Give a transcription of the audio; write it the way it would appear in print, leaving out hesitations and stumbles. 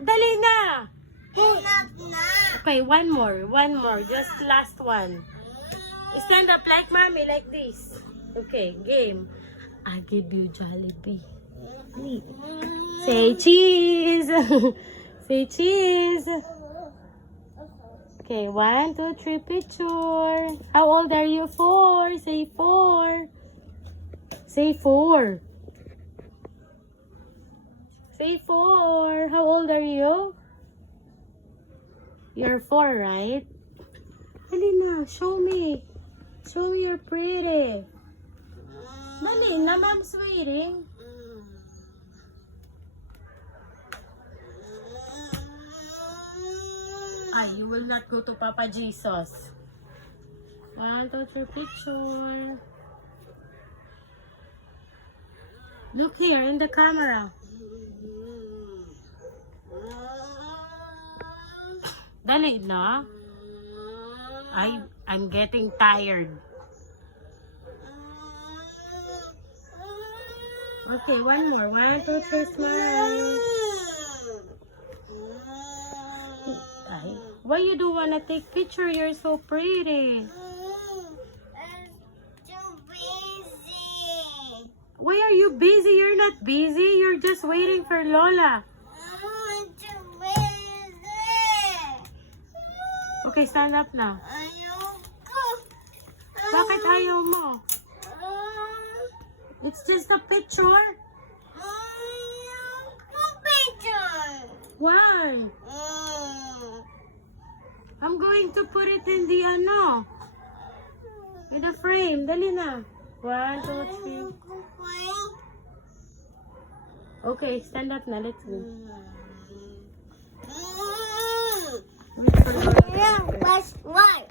Dali na! Enough na. Okay, one more. One more. Just last one. Stand up like mommy, like this. Okay, game. I give you Jollibee. Say cheese. Say cheese. Okay, 1, 2, 3, picture. How old are you? 4. Say 4. Say 4. Say 4. How old are you? You're 4, right? Dali na, show me. Show me you're pretty. Dali na, mom's waiting. Ay, you will not go to Papa Jesus. 1, 2, 3, picture. Look here in the camera. Dali na. I'm getting tired. Okay, one more. 1, 2, 3, smile. Ay, why you don't wanna take picture? You're so pretty. I'm too busy. Why are you busy? You're not busy. You're just waiting for Lola. I'm too busy. Okay, stand up na. Ayoko. Bakit ayaw mo? It's just a picture. Ayoko picture. Why? I'm going to put it in the in the frame. Dali na. 1, 2, 3. Okay, stand up na. Let's go. What's what?